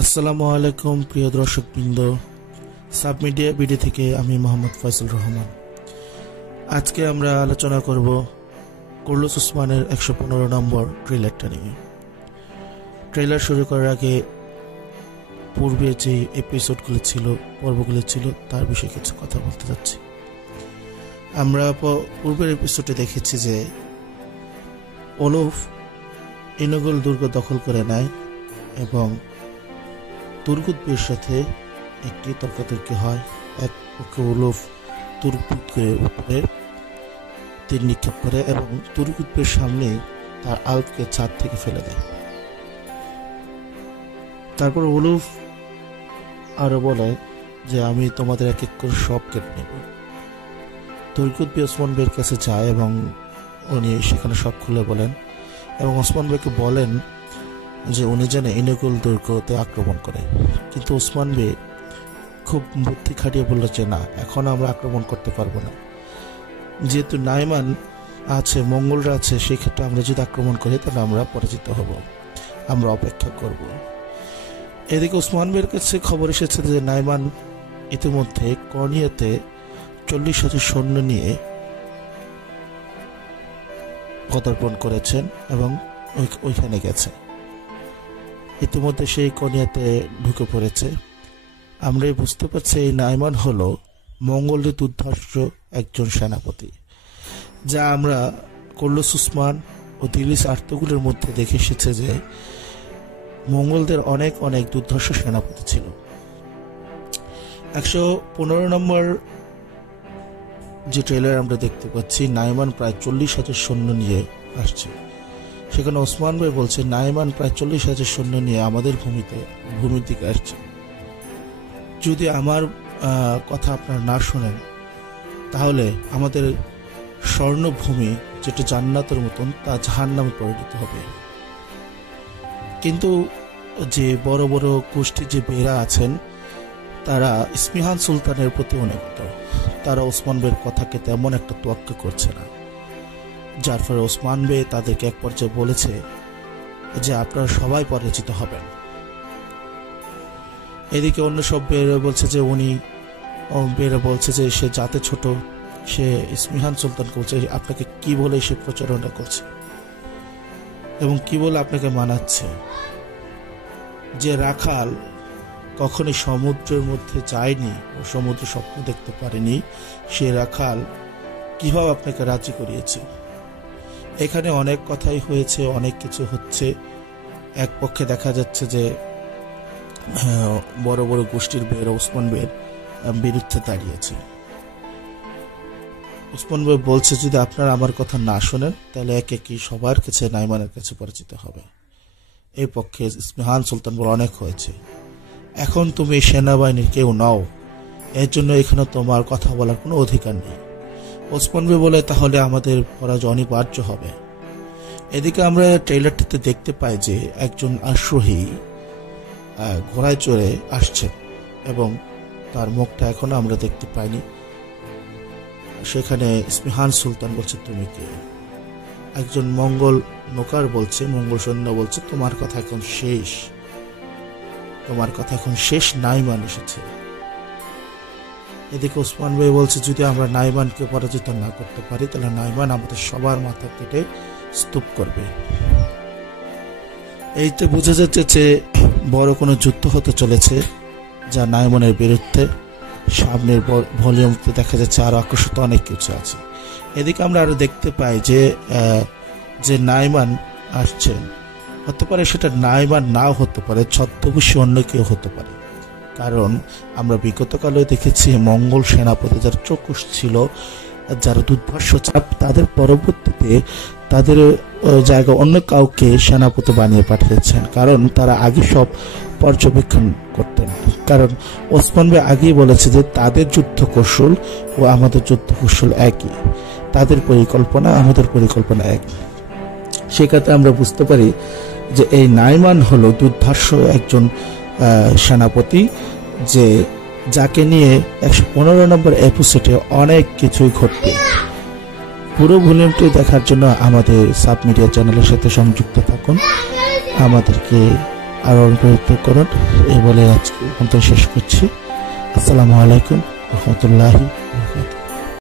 আসসালামু আলাইকুম, প্রিয় দর্শকবৃন্দ। সাব মিডিয়া বিডি থেকে আমি মোহাম্মদ ফয়সুল রহমান। আজকে আমরা আলোচনা করব কুর্লুস উসমানের একশো পনেরো নম্বর ট্রেলারটা নিয়ে। ট্রেলার শুরু করার আগে পূর্বে যে এপিসোডগুলো ছিল, পর্বগুলো ছিল, তার বিষয়ে কিছু কথা বলতে যাচ্ছি। আমরা পূর্বের এপিসোডে দেখেছি যে ওলফ ইনগল দুর্গ দখল করে নেয় এবং তুর্গুতবের সাথে একটি তর্কাতর্কি হয়। এক পক্ষে উলফ তুর্গুতকে উপরে তীর নিক্ষেপ করে এবং তুর্গুতবের সামনে তার আউটকে ছাদ থেকে ফেলে দেয়। তারপর উলুফ আরও বলে যে, আমি তোমাদের এক এক করে সব কেটে নেব। তুর্গুতবি ওসমান বের কাছে যায় এবং উনি সেখানে সব খুলে বলেন এবং ওসমান বেকে বলেন যে উনি যেন ইনগুল দুর্গতে আক্রমণ করে। কিন্তু ওসমান বে খুব বুদ্ধি খাটিয়ে বলল যে, না, এখন আমরা আক্রমণ করতে পারব না। যেহেতু নাইমান আছে, মঙ্গলরা আছে, সেক্ষেত্রে আমরা যদি আক্রমণ করি, তাহলে আমরা পরাজিত হব। আমরা অপেক্ষা করব। এদিকে ওসমান বের কাছে খবর এসেছে যে নাইমান ইতিমধ্যে কর্নিয়াতে চল্লিশ হাজার সৈন্য নিয়ে পদার্পণ করেছেন এবং ওই- ওইখানে গেছে। ইতিমধ্যে সেই কনিয়াতে ঢুকে পড়েছে। আমরা বুঝতে পারছি এই নাইমান হলো মঙ্গলের দুর্ধর্ষ একজন সেনাপতি, যা আমরা কল্লুস উসমান ও দিল্লিস আর্তগুলোর মধ্যে দেখে এসেছে যে মঙ্গলদের অনেক অনেক দুর্ধর্ষ সেনাপতি ছিল। একশো পনেরো নম্বর যে ট্রেলার আমরা দেখতে পাচ্ছি নাইমান প্রায় চল্লিশ হাজার সৈন্য নিয়ে আসছে। সেখানে ওসমান ভাই বলছে, নাইমান প্রায় চল্লিশ হাজার সৈন্য নিয়ে আমাদের ভূমিতে ভূমির দিকে আসছে। যদি আমার কথা আপনারা না শোনেন, তাহলে আমাদের স্বর্ণভূমি, যেটা জান্নাতের মতন, তা জাহান নামে পরিণত হবে। কিন্তু যে বড় বড় গোষ্ঠী যে বেরা আছেন, তারা ইসমিহান সুলতানের প্রতি অনুগত তারা ওসমান বের কথাকে তেমন একটা তোয়াক্কা করছে না। যার ফলে ওসমান বে তাদেরকে এক পর্যায়ে বলেছে যে আপনারা সবাই পরাজিত হবেন। এদিকে অন্য সব বেরে বলছে যে উনি বেরে বলছে যে সে যাতে ছোট, সে ইসমিহান সুলতানকে বলছে, আপনাকে কি বলে সে প্রচারণা করছে? এবং কি বলে আপনাকে মানাচ্ছে? যে রাখাল কখনই সমুদ্রের মধ্যে যায়নি ও সমুদ্র স্বপ্ন দেখতে পারেনি, সে রাখাল কীভাবে আপনাকে রাজি করিয়েছে? এখানে অনেক কথাই হয়েছে, অনেক কিছু হচ্ছে। এক পক্ষে দেখা যাচ্ছে যে বড় বড় গোষ্ঠীর বের, ওসমান বের বিরুদ্ধে দাঁড়িয়েছে। ওসমান বের বলছে, যদি আপনারা আমার কথা না শোনেন, তাহলে একে কি সবার কাছে, নাইমানের কাছে পরিচিত হবে? এই পক্ষে ইসমিহান সুলতান বলে অনেক হয়েছে। এখন তুমি সেনাবাহিনীর কেউ নাও। এর জন্য এখানে তোমার কথা বলার কোনো অধিকার নেই। ওসমান বে বলে তাহলে আমাদের পরাজয় অনিবার্য হবে। এদিকে আমরা ট্রেলারটিতে দেখতে পাই যে একজন আশ্রোহী ঘোড়ায় চড়ে আসছেন এবং তার মুখটা এখনও আমরা দেখতে পাইনি। সেখানে স্মিহান সুলতান বলছে, তুমি কে? একজন মঙ্গল নোকার বলছে, মঙ্গল সৈন্য বলছে, তোমার কথা এখন শেষ। তোমার কথা এখন শেষ নাইমান এসেছে। এদিকে ওসমান ভাই বলছে, যদি আমরা নাইমানকে পরাজিত না করতে পারি, তাহলে নাইমান আমাদের সবার মাথা কেটে স্তূপ করবে। এইতে বোঝা যাচ্ছে যে বড় কোনো যুদ্ধ হতে চলেছে, যা নাইমানের বিরুদ্ধে সামনের ভলিউমতে দেখা যাচ্ছে আরও আকর্ষিত অনেক কিছু আছে। এদিকে আমরা আরও দেখতে পাই যে যে নাইমান আসছেন, হতে পারে সেটা নাইমান নাও হতে পারে, ছদ্মবেশী অন্য কেউ হতে পারে। কারণ আমরা বিগতকালে দেখেছি মঙ্গল সেনাপতি যারা চকুশ ছিল, যারা দুর্ধর্ষ চাপ তাদের পরবর্তীতে তাদের জায়গা অন্য কাউকে সেনাপতি বানিয়ে পাঠিয়েছেন। কারণ তারা আগে সব পর্যবেক্ষণ করতেন। কারণ ওসমান ভাই আগেই বলেছে যে তাদের যুদ্ধ কৌশল ও আমাদের যুদ্ধ কৌশল একই। তাদের পরিকল্পনা আমাদের পরিকল্পনা এক। সেক্ষেত্রে আমরা বুঝতে পারি যে এই নাইমান হলো দুর্ধর্ষ একজন সেনাপতি যে যাকে নিয়ে একশো পনেরো নম্বর এপিসোডে অনেক কিছুই ঘটবে। পুরো ভলিউমটি দেখার জন্য আমাদের সাব মিডিয়া চ্যানেলের সাথে সংযুক্ত থাকুন। আমাদেরকে আরও অনুপ্রাণিত করুন। এই বলে আজকে শেষ করছি। আসসালামু আলাইকুম। রহমতুল্লাহি